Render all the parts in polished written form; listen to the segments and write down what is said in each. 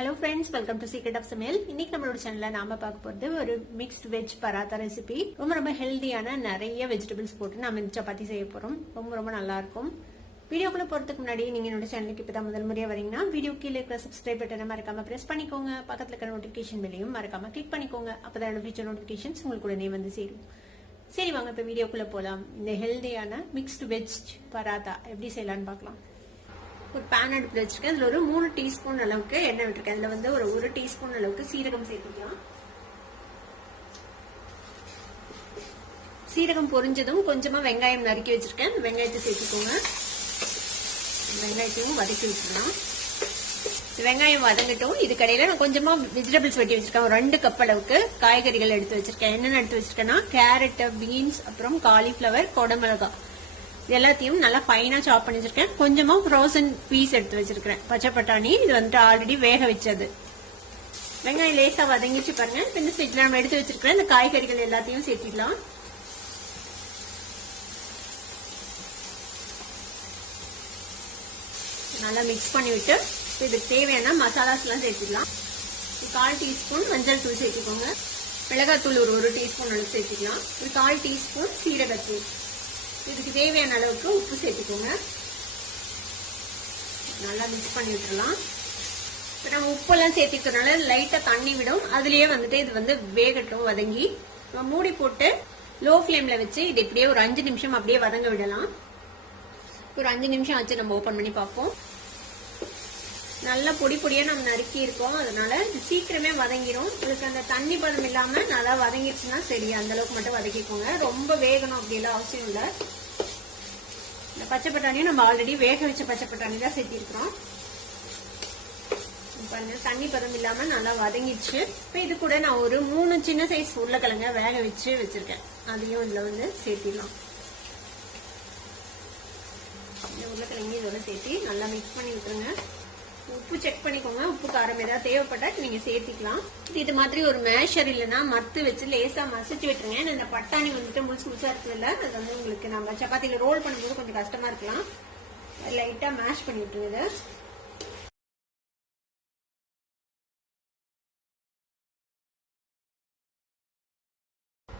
Hello friends, welcome to secret of சமையல். இன்னைக்கு நம்மளோட சேனல்ல நாம பார்க்க போறது ஒரு மிக்ஸ்ட் வெஜ் பராத்தா ரெசிபி. ரொம்ப ஹெல்தியான நிறைய வெஜிடபிள்ஸ் போட்டு நாம இந்த சப்பாத்தி செய்ய போறோம். ரொம்ப நல்லா இருக்கும். வீடியோக்குள்ள போறதுக்கு முன்னாடி நீங்க என்னோட சேனலுக்கு இப்பதான் முதல் முறையா வரீங்கன்னா வீடியோ கீழே இருக்கிற சப்ஸ்கிரைப் பட்டனை மறக்காம பிரஸ் பண்ணிக்கோங்க. பக்கத்துல இருக்கிற நோட்டிபிகேஷன் பெல்லையும் மறக்காம கிளிக் பண்ணிக்கோங்க. அப்பதான் ஃபியூச்சர் நோட்டிபிகேஷன்ஸ் உங்களுக்கு உடனே வந்து சேரும். சரி, வாங்க இப்ப வீடியோக்குள்ள போலாம். இந்த ஹெல்தியான மிக்ஸ்ட் வெஜ் பராத்தா எப்படி செய்யலாம்னு பார்க்கலாம். ஒரு பேன் அடுப்புல வச்சிருக்கேன். அதுல ஒரு 3 டீஸ்பூன் அளவுக்கு எண்ணெய் விட்டுருக்கேன். இதுல வந்து ஒரு 1 டீஸ்பூன் அளவுக்கு சீரகம் சேர்த்துக்கலாம். சீரகம் பொரிஞ்சதும் கொஞ்சமா வெங்காயம் நறுக்கி வச்சிருக்கேன். வெங்காயத்தை சேர்த்துக்கோங்க. வெங்காயத்தையும் வதக்கி வச்சிடலாம். வெங்காயம் வதங்கட்டும். இதுக்கடையில நான் கொஞ்சமா வெஜிடபிள்ஸ் வெட்டி வச்சிருக்கேன். ஒரு 2 கப் அளவுக்கு காய்கறிகள் எடுத்து வச்சிருக்கேன். என்னென்ன எடுத்து வச்சிருக்கேன்னா கேரட், பீன்ஸ், அப்புறம் காலிஃபிளவர், கொடமிளகாய் எல்லாத்தையும் நல்லா ஃபைனா சாப் பண்ணி வச்சிருக்கேன். கொஞ்சமா ஃப்ரோசன் பீஸ் எடுத்து வச்சிருக்கேன். பச்சை பட்டாணி, இது வந்துட்டு ஆல்ரெடி வேக வச்சது. வெங்காயம் லேசா வதங்கிச்சு பாருங்க. இந்த ஸ்டேஜ்ல நம்ம எடுத்து வச்சிருக்கிற இந்த காய்கறிகள் எல்லாத்தையும் சேர்த்திடலாம். நல்லா மிக்ஸ் பண்ணி விட்டு இதுக்கு தேவையான மசாலாஸ் எல்லாம் சேர்த்திடலாம். 1/4 டீஸ்பூன் மஞ்சள் தூள் சேர்த்துக்கோங்க. மிளகாத்தூள் ஒரு 1 டீஸ்பூன் அளவு சேர்த்துக்கலாம். 1/4 டீஸ்பூன் சீரகத்தூள். இதுக்கு தேவையான அளவுக்கு உப்பு சேர்த்துக்கோங்க. நல்லா மிக்ஸ் பண்ணி விட்டுறலாம். நம்ம உப்பெல்லாம் சேர்த்துக்கிறதுனால லைட்டா தண்ணி விடும். அதுலயே வந்துட்டு இது வந்து வேகட்டும், வதங்கி மூடி போட்டு லோ ஃபிளேம்ல வச்சு இது இப்படியே ஒரு 5 நிமிஷம் அப்படியே வதங்க விடலாம். ஒரு 5 நிமிஷம் ஆச்சு. நம்ம ஓபன் பண்ணி பார்ப்போம். நல்லா பொடியா நம்ம நறுக்கி இருக்கோம். அதனால சீக்கிரமே வதங்கிடும். இதுக்கு அந்த தண்ணி பதம் இல்லாம நல்லா வதங்கிடுச்சுன்னா சரி, அந்த அளவுக்கு மட்டும் வதக்கிக்கோங்க. ரொம்ப வேகணும் அப்படியெல்லாம் அவசியம் இல்லை. இந்த பச்சை பட்டாணியும் நம்ம ஆல்ரெடி வேக வச்ச பச்சை பட்டாணி தான் சேர்த்திருக்கிறோம். தண்ணி பதம் இல்லாம நல்லா வதங்கிடுச்சு. இப்ப இது கூட நான் ஒரு 3 சின்ன சைஸ் உருளைக்கிழங்க வேக வச்சு வச்சிருக்கேன். அதையும் இதுல வந்து சேர்த்திடலாம். உருளைக்கிழங்கு இதோட சேர்த்து நல்லா மிக்ஸ் பண்ணி விட்டுருங்க. உப்பு செக் பண்ணிக்கோங்க. உப்பு காரம் ஏதாவது தேவைப்பட்டா நீங்க சேர்த்திக்கலாம். இது மாதிரி ஒரு மேஷர் இல்லைன்னா மத்து வச்சு லேசா மசிச்சு விட்டுருங்க. இந்த பட்டாணி வந்துட்டு முழுசா இருக்குது இல்ல, அது வந்து உங்களுக்கு நம்ம சப்பாத்தியில ரோல் பண்ணும்போது கொஞ்சம் கஷ்டமா இருக்கலாம். லைட்டா மேஷ் பண்ணி விட்டுருங்க.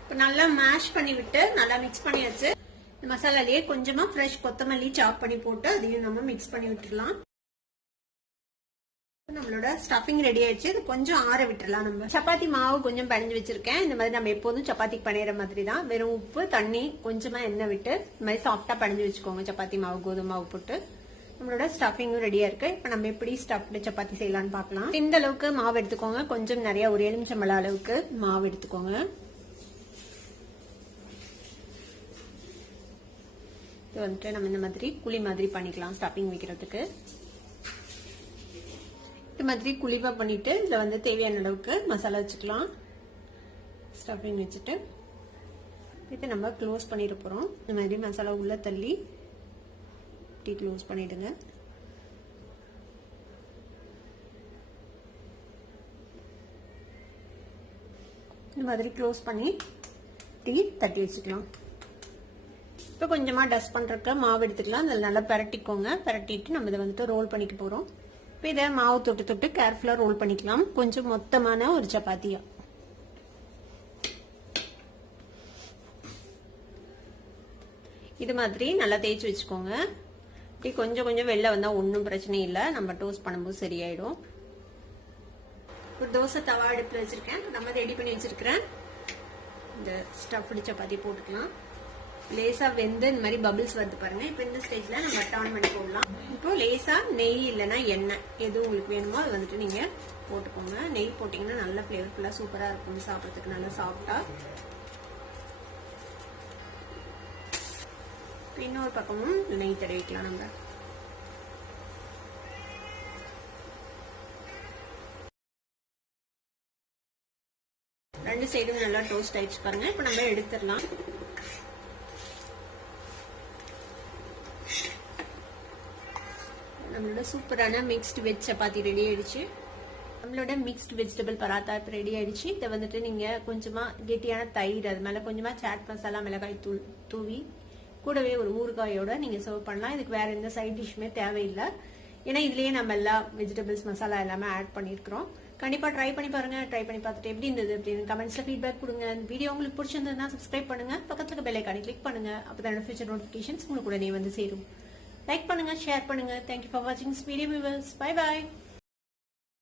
இப்ப நல்லா மேஷ் பண்ணி விட்டு நல்லா மிக்ஸ் பண்ணியாச்சு. மசாலாலேயே கொஞ்சமா ஃப்ரெஷ் கொத்தமல்லி சாப் பண்ணி போட்டு அதையும் நம்ம மிக்ஸ் பண்ணி விட்டுடலாம். நம்மளோட ஸ்டஃபிங் ரெடி ஆயிடுச்சு. இது கொஞ்சம் ஆற விட்டுறலாம். நம்ம சப்பாத்தி மாவு கொஞ்சம் பிணைஞ்சு வச்சிருக்கேன். இந்த மாதிரி நம்ம எப்போதும் சப்பாத்திக்கு பணையிற மாதிரி தான். வெறும் உப்பு, தண்ணி, கொஞ்சமா எண்ணெய் விட்டு இந்த மாதிரி சாஃப்டா பிணைஞ்சு வச்சுக்கோங்க. சப்பாத்தி மாவு, கோதுமை மாவு போட்டு நம்மளோட ஸ்டஃபிங்கும் ரெடியா இருக்கு. இப்ப நம்ம எப்படி ஸ்டஃப்டு சப்பாத்தி செய்யலாம்னு பார்க்கலாம். இந்த அளவுக்கு மாவு எடுத்துக்கோங்க. கொஞ்சம் நிறைய ஒரு எலுமிச்சம்பழம் அளவுக்கு மாவு எடுத்துக்கோங்க. இது வந்துட்டு நம்ம இந்த மாதிரி குழி மாதிரி பண்ணிக்கலாம் ஸ்டஃபிங் வைக்கிறதுக்கு. இது மாதிரி குழிவா பண்ணிட்டு இதுல வந்து தேவையான அளவுக்கு மசாலா வச்சுக்கலாம். ஸ்டஃபிங் வச்சுட்டு இதை நம்ம க்ளோஸ் பண்ணிட போறோம். இந்த மாதிரி மசாலா உள்ள தள்ளி இப்படி க்ளோஸ் பண்ணிடுங்க. இந்த மாதிரி க்ளோஸ் பண்ணி இப்படி தட்டி வச்சுக்கலாம். இப்போ கொஞ்சமா டஸ்ட் பண்றதுக்கு மாவு எடுத்துக்கலாம். அதில் நல்லா பரட்டிக்கோங்க. பரட்டிட்டு நம்ம இதை வந்துட்டு ரோல் பண்ணிக்க போறோம். இப்போ இதை மாவு தொட்டு கேர்ஃபுல்லா ரோல் பண்ணிக்கலாம். கொஞ்சம் மொத்தமான ஒரு சப்பாத்தியா. இது மாதிரி நல்லா தேய்ச்சி வச்சுக்கோங்க. இப்படி கொஞ்சம் வெளில வந்தா ஒன்றும் பிரச்சனை இல்லை. நம்ம டோஸ்ட் பண்ணும்போது சரியாயிடும். ஒரு தோசை தவா அடுப்புல வச்சிருக்கேன். நம்ம ரெடி பண்ணி வச்சிருக்கிறேன். இந்த ஸ்டஃப்டு சப்பாத்தி போட்டுக்கலாம். லேசா வெந்து இந்த மாதிரி பபிள்ஸ் வருது பாருங்க. இப்போ இந்த ஸ்டேஜ்ல நம்ம டர்ன் பண்ணி போடலாம். இப்போ லேசா நெய் இல்லைன்னா எண்ணெய் எது உங்களுக்கு வேணுமோ அது வந்துட்டு நீங்க போட்டுக்கோங்க. நெய் போட்டீங்கன்னா நல்ல ஃபிளேவர்ஃபுல்லா சூப்பரா இருக்கும். சாப்பிட்றதுக்கு நல்லா சாஃப்டா. இன்னொரு பக்கமும் நெய் தடவிக்கலாம். நம்ம ரெண்டு சைடும் நல்லா டோஸ்ட் ஆயிடுச்சு பாருங்க. இப்போ நம்ம எடுத்துடலாம். நம்மளோட சூப்பரான மிக்ஸ்டு வெஜ் சப்பாத்தி ரெடி ஆயிடுச்சு. நம்மளோட மிக்ஸ்டு வெஜிடபிள் பராத்தா இப்போ ரெடி ஆயிடுச்சு. இதை வந்துட்டு நீங்க கொஞ்சமா கெட்டியான தயிர், அது மேல கொஞ்சமா சாட் மசாலா, மிளகாய் தூள் தூவி கூடவே ஒரு ஊறுகாயோட நீங்க சர்வ் பண்ணலாம். இதுக்கு வேற எந்த சைட் டிஷ்மே தேவையில்லை. ஏன்னா இதுலயே நம்ம எல்லா வெஜிடபிள்ஸ் மசாலா எல்லாமே ஆட் பண்ணிருக்கிறோம். கண்டிப்பா ட்ரை பண்ணி பாருங்க. ட்ரை பண்ணி பார்த்துட்டு எப்படி இருந்தது அப்படின்னு கமெண்ட்ஸ்ல ஃபீட்பேக் கொடுங்க. வீடியோ உங்களுக்கு பிடிச்சிருந்ததுன்னா சப்ஸ்கிரைப் பண்ணுங்க, பக்கத்துல பெல் ஐகானை கிளிக் பண்ணுங்க. அப்பதான் ஃபியூச்சர் நோட்டிபிகேஷன்ஸ் உங்களுக்கு உடனே வந்து சேரும். லைக் பண்ணுங்க, ஷேர் பண்ணுங்க. தேங்க்யூ ஃபார் வாட்சிங் this video viewers. Bye by.